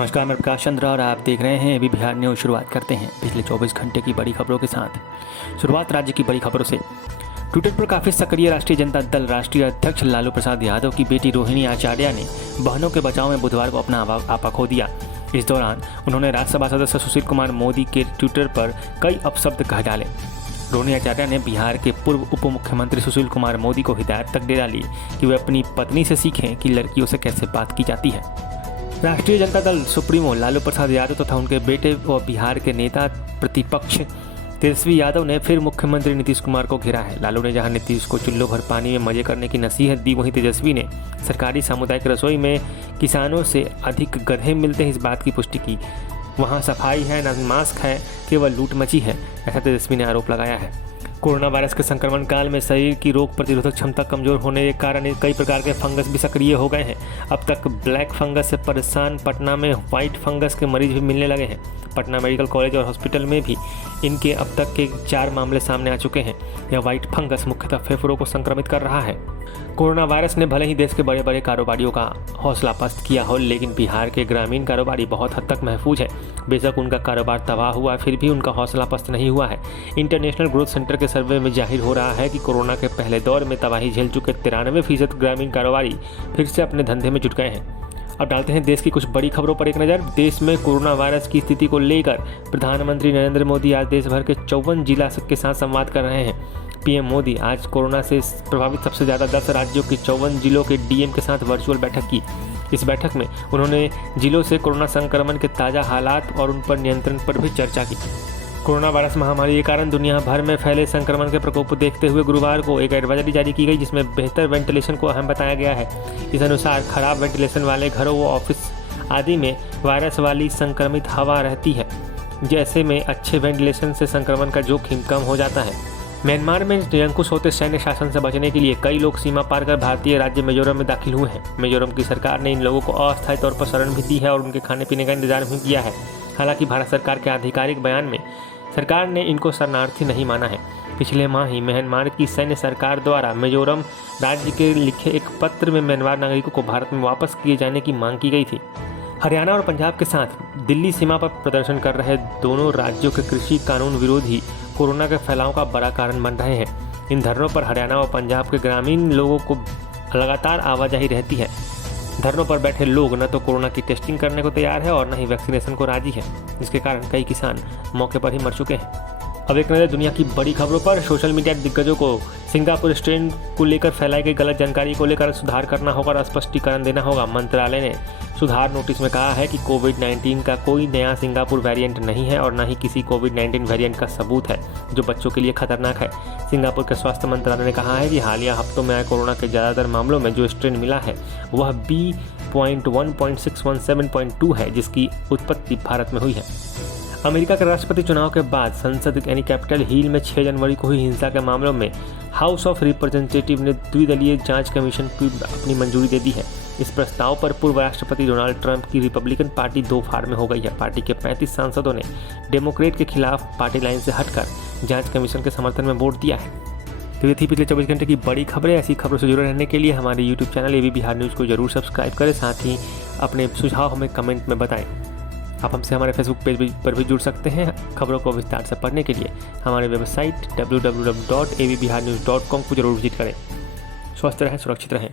नमस्कार, मैं प्रकाश चंद्र और आप देख रहे हैं अभी बिहार न्यूज़। शुरुआत करते हैं पिछले 24 घंटे की बड़ी खबरों के साथ। शुरुआत राज्य की बड़ी खबरों से। ट्विटर पर काफ़ी सक्रिय राष्ट्रीय जनता दल राष्ट्रीय अध्यक्ष लालू प्रसाद यादव की बेटी रोहिणी आचार्य ने बहनों के बचाव में बुधवार को अपना आपा खो दिया। इस दौरान उन्होंने राज्यसभा सदस्य सुशील कुमार मोदी के ट्विटर पर कई अपशब्द कह डाले। रोहिणी आचार्य ने बिहार के पूर्व उप मुख्यमंत्री सुशील कुमार मोदी को हिदायत तक दे डाली कि वे अपनी पत्नी से सीखें कि लड़कियों से कैसे बात की जाती है। राष्ट्रीय जनता दल सुप्रीमो लालू प्रसाद यादव तथा उनके बेटे व बिहार के नेता प्रतिपक्ष तेजस्वी यादव ने फिर मुख्यमंत्री नीतीश कुमार को घेरा है। लालू ने जहां नीतीश को चुल्लू भर पानी में मजे करने की नसीहत दी, वहीं तेजस्वी ने सरकारी सामुदायिक रसोई में किसानों से अधिक गधे मिलते हैं इस बात की पुष्टि की। वहां सफाई है न मास्क है, केवल लूट मची है, ऐसा तेजस्वी ने आरोप लगाया है। कोरोना वायरस के संक्रमण काल में शरीर की रोग प्रतिरोधक क्षमता कमजोर होने के कारण कई प्रकार के फंगस भी सक्रिय हो गए हैं। अब तक ब्लैक फंगस से परेशान पटना में व्हाइट फंगस के मरीज भी मिलने लगे हैं। पटना मेडिकल कॉलेज और हॉस्पिटल में भी इनके अब तक के 4 मामले सामने आ चुके हैं। यह व्हाइट फंगस मुख्यतः फेफड़ों को संक्रमित कर रहा है। कोरोना वायरस ने भले ही देश के बड़े बड़े कारोबारियों का हौसला पस्त किया हो, लेकिन बिहार के ग्रामीण कारोबारी बहुत हद तक महफूज है। बेशक उनका कारोबार तबाह हुआ, फिर भी उनका हौसला पस्त नहीं हुआ है। इंटरनेशनल ग्रोथ सेंटर के सर्वे में जाहिर हो रहा है कि कोरोना के पहले दौर में तबाही झेल चुके 93% ग्रामीण कारोबारी फिर से अपने धंधे में जुट गए हैं। अब डालते हैं देश की कुछ बड़ी खबरों पर एक नज़र। देश में कोरोना वायरस की स्थिति को लेकर प्रधानमंत्री नरेंद्र मोदी आज देश भर के 54 जिला के साथ संवाद कर रहे हैं। पीएम मोदी आज कोरोना से प्रभावित सबसे ज़्यादा 10 राज्यों के 54 जिलों के डीएम के साथ वर्चुअल बैठक की। इस बैठक में उन्होंने जिलों से कोरोना संक्रमण के ताज़ा हालात और उन पर नियंत्रण पर भी चर्चा की। कोरोना वायरस महामारी के कारण दुनिया भर में फैले संक्रमण के प्रकोप को देखते हुए गुरुवार को एक एडवाइजरी जारी की गई, जिसमें बेहतर वेंटिलेशन को अहम बताया गया है। इस अनुसार खराब वेंटिलेशन वाले घरों व ऑफिस आदि में वायरस वाली संक्रमित हवा रहती है, जैसे में अच्छे वेंटिलेशन से संक्रमण का जोखिम कम हो जाता है। म्यांमार में निरंकुश होते सैन्य शासन से बचने के लिए कई लोग सीमा पार कर भारतीय राज्य मिजोरम में दाखिल हुए हैं। मिजोरम की सरकार ने इन लोगों को अस्थायी तौर पर शरण भी दी है और उनके खाने पीने का इंतजाम भी किया है। हालांकि भारत सरकार के आधिकारिक बयान में सरकार ने इनको शरणार्थी नहीं माना है। पिछले माह ही म्यांमार की सैन्य सरकार द्वारा मिजोरम राज्य के लिखे एक पत्र में म्यांमार नागरिकों को भारत में वापस किए जाने की मांग की गई थी। हरियाणा और पंजाब के साथ दिल्ली सीमा पर प्रदर्शन कर रहे दोनों राज्यों के कृषि कानून विरोधी कोरोना के फैलाव का बड़ा कारण बन रहे हैं। इन धरनों पर हरियाणा और पंजाब के ग्रामीण लोगों को लगातार आवाजाही रहती है। धरनों पर बैठे लोग न तो कोरोना की टेस्टिंग करने को तैयार है और न ही वैक्सीनेशन को राजी है, जिसके कारण कई किसान मौके पर ही मर चुके हैं। अब एक नज़र दुनिया की बड़ी खबरों पर। सोशल मीडिया दिग्गजों को सिंगापुर स्ट्रेन को लेकर फैलाई गई गलत जानकारी को लेकर सुधार करना होगा और स्पष्टीकरण देना होगा। मंत्रालय ने सुधार नोटिस में कहा है कि कोविड-19 का कोई नया सिंगापुर वेरिएंट नहीं है और न ही किसी कोविड-19 वेरिएंट का सबूत है जो बच्चों के लिए खतरनाक है। सिंगापुर के स्वास्थ्य मंत्रालय ने कहा है कि हालिया हफ्तों में आए कोरोना के ज़्यादातर मामलों में जो स्ट्रेन मिला है वह B.1.617.2 है, जिसकी उत्पत्ति भारत में हुई है। अमेरिका के राष्ट्रपति चुनाव के बाद संसद यानी कैपिटल हिल में 6 जनवरी को हुई हिंसा के मामलों में हाउस ऑफ रिप्रेजेंटेटिव ने द्विदलीय जांच कमीशन को अपनी मंजूरी दे दी है। इस प्रस्ताव पर पूर्व राष्ट्रपति डोनाल्ड ट्रंप की रिपब्लिकन पार्टी 2 फाड़ में हो गई है। पार्टी के 35 सांसदों ने डेमोक्रेट के खिलाफ पार्टी लाइन से हटकर जांच कमीशन के समर्थन में वोट दिया है। तो ये थी पिछले 24 घंटे की बड़ी खबरें। ऐसी खबरों से जुड़े रहने के लिए हमारे YouTube channel AB Bihar news को जरूर सब्सक्राइब करें। साथ ही अपने सुझाव हमें कमेंट में बताएं। आप हमसे हमारे फेसबुक पेज पर भी जुड़ सकते हैं। खबरों को विस्तार से पढ़ने के लिए हमारे वेबसाइट www.abbiharnews.com को जरूर विजिट करें। स्वस्थ रहें, सुरक्षित रहें।